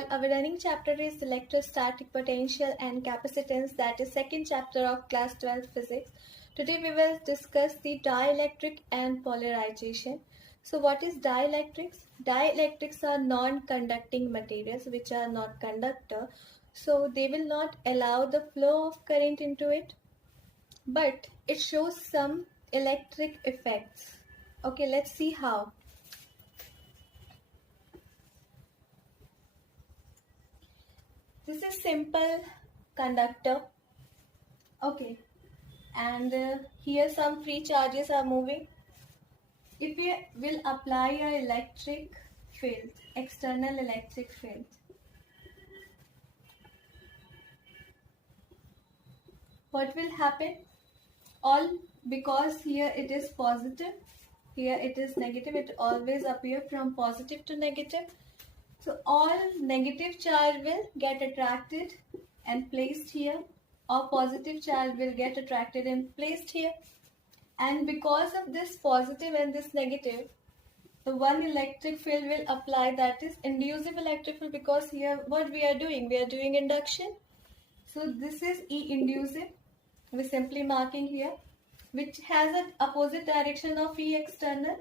while our running chapter is electrostatic potential and capacitance, that is second chapter of class 12 physics. Today we will discuss the dielectric and polarization. So what is dielectrics? Dielectrics are non-conducting materials which are not conductor. So they will not allow the flow of current into it, but it shows some electric effects. Okay, let's see how. This is simple conductor. Okay, and here some free charges are moving. If we will apply an electric field, external electric field, what will happen? All because here it is positive, here it is negative, it always appear from positive to negative. So all negative charge will get attracted and placed here, or positive charge will get attracted and placed here. And because of this positive and this negative, the one electric field will apply, that is inducive electric field, because here what we are doing induction. So this is E inducive, we simply marking here, which has an opposite direction of E external.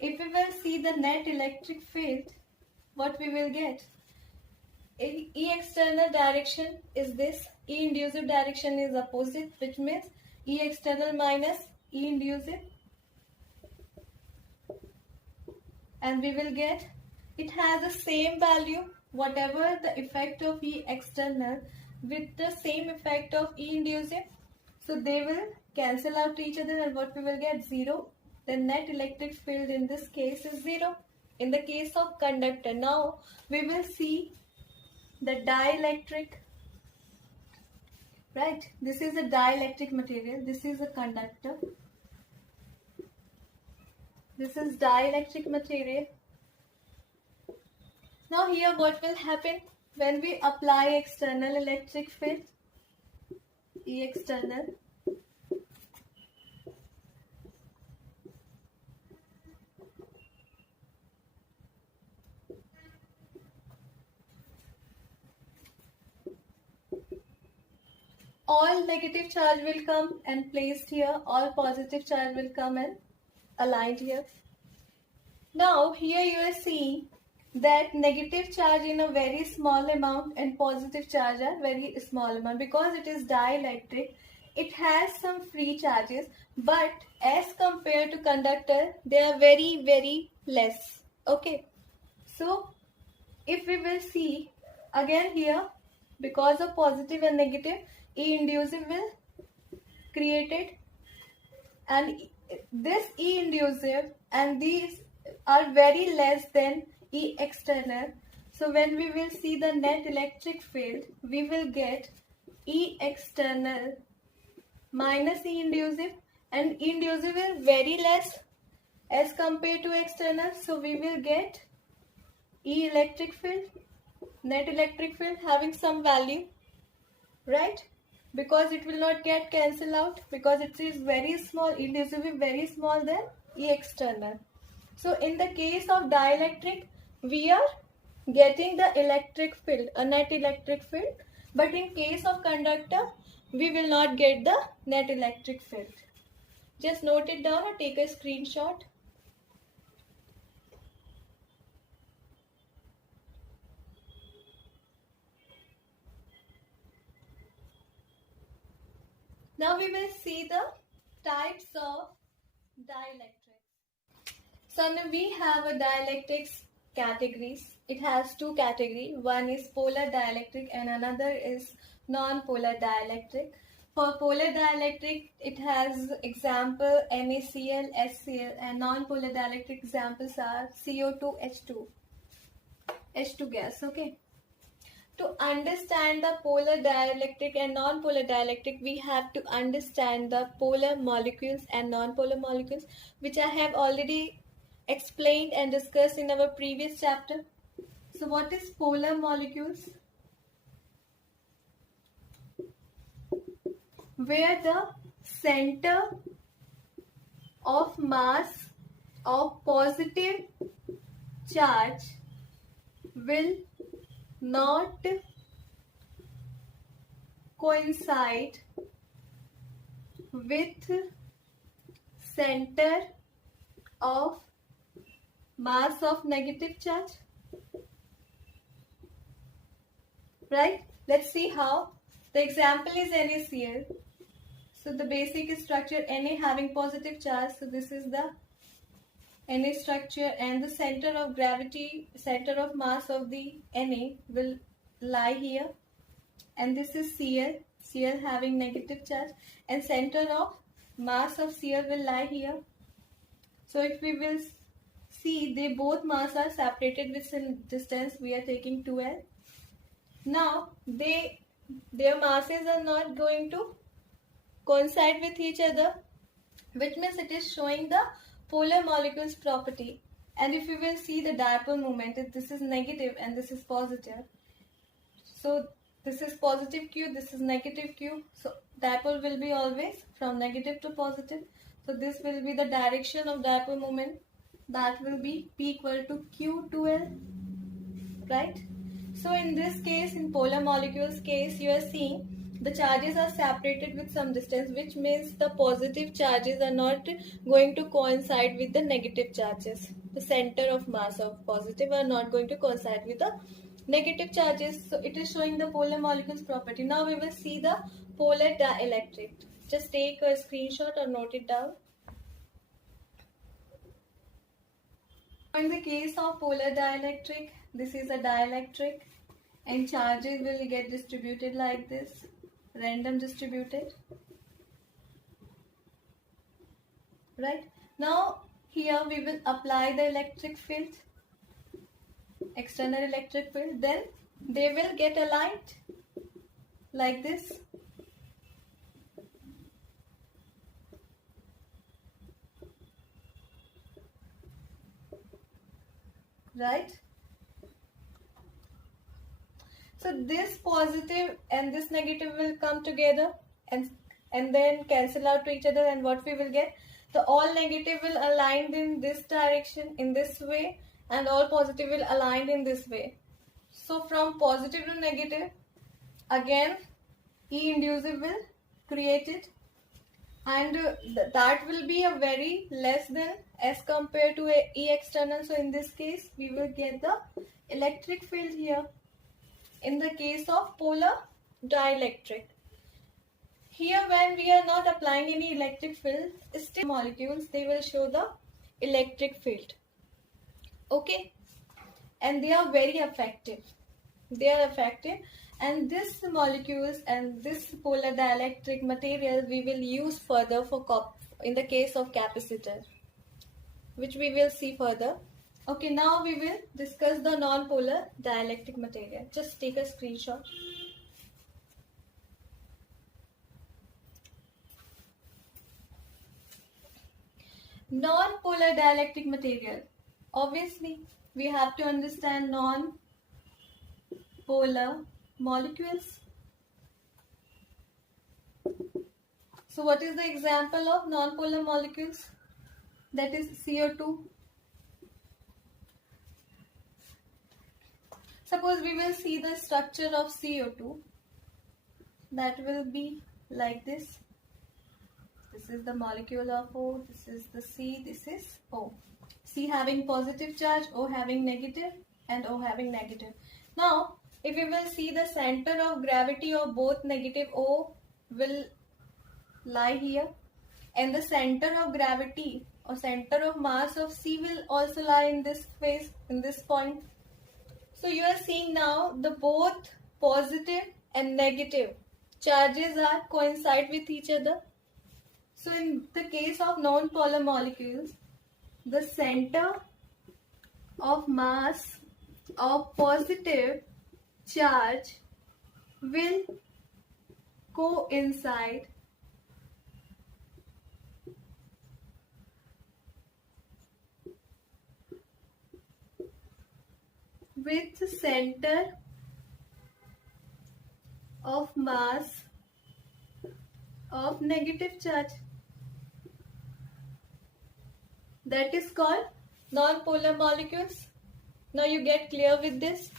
If we will see the net electric field, what we will get? E external direction is this, E inducive direction is opposite, which means E external minus E inducive, and we will get, it has the same value, whatever the effect of E external with the same effect of E inducive, so they will cancel out each other, and what we will get? 0. The net electric field in this case is 0. In the case of conductor, now we will see the dielectric, right? This is a dielectric material, this is a conductor, this is dielectric material. Now here what will happen when we apply external electric field, E external, all negative charge will come and placed here, all positive charge will come and aligned here. Now here you are seeing that negative charge in a very small amount and positive charge are very small amount, because it is dielectric. It has some free charges, but as compared to conductor, they are very less. Okay, so if we will see again here, because of positive and negative, E inducive will created, and this E inducive and these are very less than E external. So when we will see the net electric field, we will get E external minus E inducive, and E inducive is very less as compared to external, so we will get E electric field, net electric field having some value, right? Because it will not get cancelled out, because it is very small, inducive is very small than E external. So in the case of dielectric, we are getting the electric field, a net electric field, but in case of conductor, we will not get the net electric field. Just note it down or take a screenshot. Now we will see the types of dielectrics. So now we have a dielectrics categories. It has two categories. One is polar dielectric and another is non-polar dielectric. For polar dielectric, it has example NaCl, HCl, and non-polar dielectric examples are CO2, H2 gas. Okay. To understand the polar dielectric and non-polar dielectric, we have to understand the polar molecules and non-polar molecules, which I have already explained and discussed in our previous chapter. So what is polar molecules? Where the center of mass of positive charge will not coincide with center of mass of negative charge. Right? Let's see how. The example is NaCl. So the basic structure Na having positive charge. So this is the Na structure, and the center of gravity, center of mass of the Na will lie here. And this is Cl. Cl having negative charge, and center of mass of Cl will lie here. So if we will see, they both mass are separated with some distance. We are taking 2L. Now their masses are not going to coincide with each other, which means it is showing the polar molecules property. And if we will see the dipole moment, this is negative and this is positive. So this is positive Q, this is negative Q. So dipole will be always from negative to positive. So this will be the direction of dipole moment. That will be P equal to Q2L, right? So in this case, in polar molecules case, you are seeing the charges are separated with some distance, which means the positive charges are not going to coincide with the negative charges. The center of mass of positive are not going to coincide with the negative charges. So it is showing the polar molecules property. Now we will see the polar dielectric. Just take a screenshot or note it down. In the case of polar dielectric, this is a dielectric, and charges will get distributed like this, random distributed. Right? Now here we will apply the electric field, external electric field, then they will get aligned like this. Right? So this positive and this negative will come together and then cancel out to each other, and what we will get? The all negative will align in this direction, in this way, and all positive will align in this way. So from positive to negative, again E inducive will create it, and that will be a very less than as compared to a E external. So in this case, we will get the electric field here. In the case of polar dielectric, here when we are not applying any electric field, still molecules, they will show the electric field. Okay, and they are very effective. They are effective, and this molecules and this polar dielectric material we will use further for in the case of capacitor, which we will see further. Okay, now we will discuss the non-polar dielectric material. Just take a screenshot. Non-polar dielectric material. Obviously, we have to understand non-polar molecules. So what is the example of non-polar molecules? That is CO2. Suppose we will see the structure of CO2. That will be like this. This is the molecule of O, this is the C, this is O. C having positive charge, O having negative, and O having negative. Now, if we will see, the center of gravity of both negative O will lie here, and the center of gravity or center of mass of C will also lie in this phase, in this point. So you are seeing now the both positive and negative charges are coincide with each other. So in the case of non-polar molecules, the center of mass of positive charge will coincide with the center of mass of negative charge. That is called non-polar molecules. Now you get clear with this.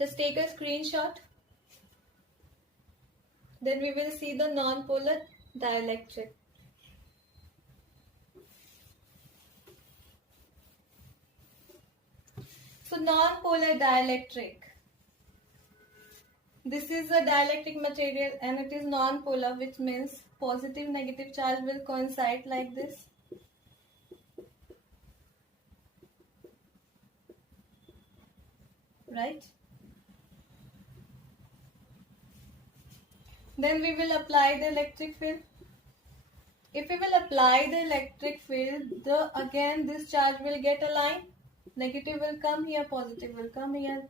Just take a screenshot. Then we will see the non-polar dielectric. So non-polar dielectric. This is a dielectric material and it is non-polar, which means positive negative charge will coincide like this. Right? Then we will apply the electric field. If we will apply the electric field, again this charge will get aligned. Negative will come here, positive will come here.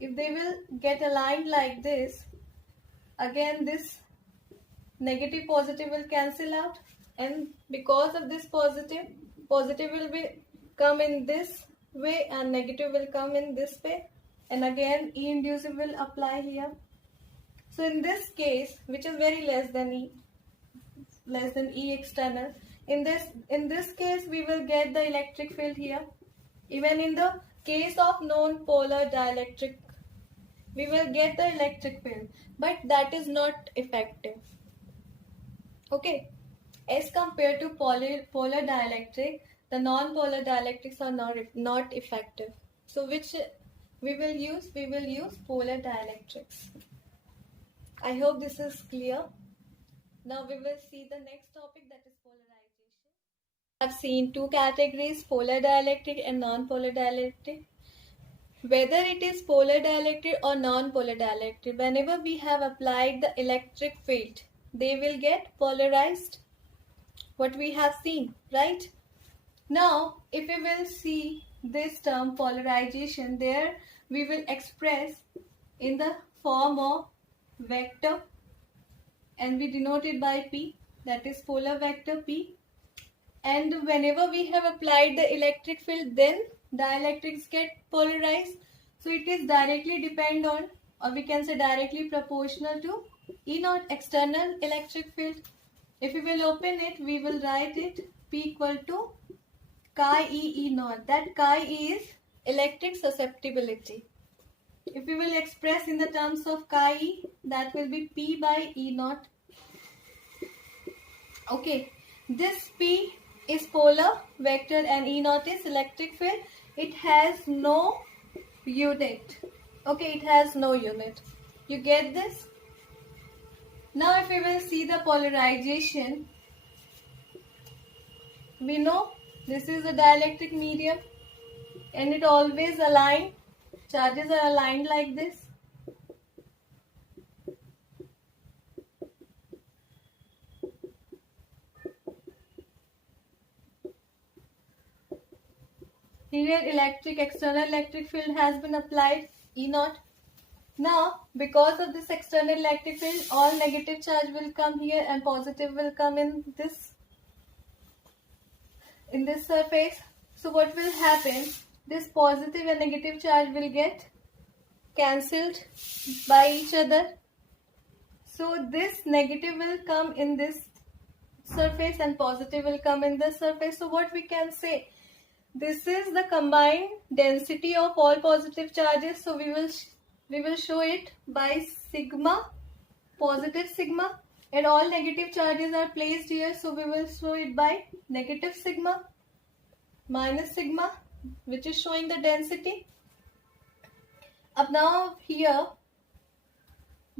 If they will get aligned like this, again this negative positive will cancel out, and because of this positive will come in this way and negative will come in this way, and again E inducive will apply here. So in this case, which is very less than E external, in this case we will get the electric field here. Even in the case of non-polar dielectric, we will get the electric field, but that is not effective. Okay, as compared to polar dielectric, the non-polar dielectrics are not effective. So which we will use? We will use polar dielectrics. I hope this is clear. Now we will see the next topic, that is polarization. I've seen two categories, polar dielectric and non-polar dielectric. Whether it is polar dielectric or non-polar dielectric, whenever we have applied the electric field, they will get polarized. What we have seen, right? Now, if we will see this term polarization, there we will express in the form of vector, and we denote it by P, that is polar vector P. And whenever we have applied the electric field, then dielectrics get polarized. So it is directly depend on, or we can say directly proportional to E naught, external electric field. If we will open it, we will write it P equal to chi E naught. That chi E is electric susceptibility. If we will express in the terms of chi E, that will be P by E naught. Okay, this P is polar vector and E naught is electric field. It has no unit. Okay, it has no unit. You get this? Now if we will see the polarization, we know this is a dielectric medium and it always aligned. Charges are aligned like this. Here external electric field has been applied, E naught. Now, because of this external electric field, all negative charge will come here and positive will come in this surface. So what will happen? This positive and negative charge will get cancelled by each other. So this negative will come in this surface and positive will come in this surface. So what we can say? This is the combined density of all positive charges. So we will show it by sigma, positive sigma, and all negative charges are placed here. So we will show it by negative sigma, minus sigma, which is showing the density. Up now here,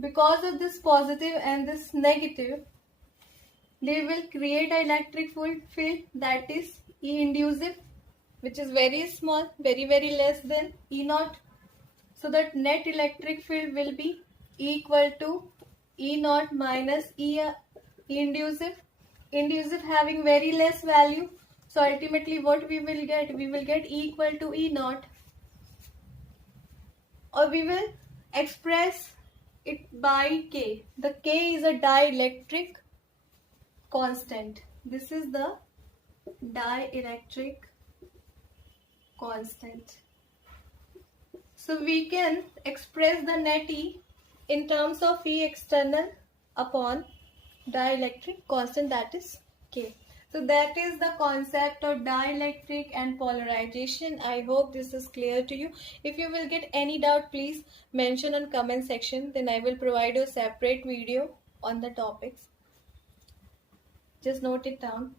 because of this positive and this negative, they will create an electric field that is E inducive, which is very small, very less than E naught. So that net electric field will be equal to E naught minus E inducive. Inducive having very less value. So ultimately what we will get? We will get E equal to E naught. Or we will express it by K. The K is a dielectric constant. This is the dielectric constant. So we can express the net E in terms of E external upon dielectric constant, that is K. So that is the concept of dielectric and polarization. I hope this is clear to you. If you will get any doubt, please mention on comment section. Then I will provide you a separate video on the topics. Just note it down.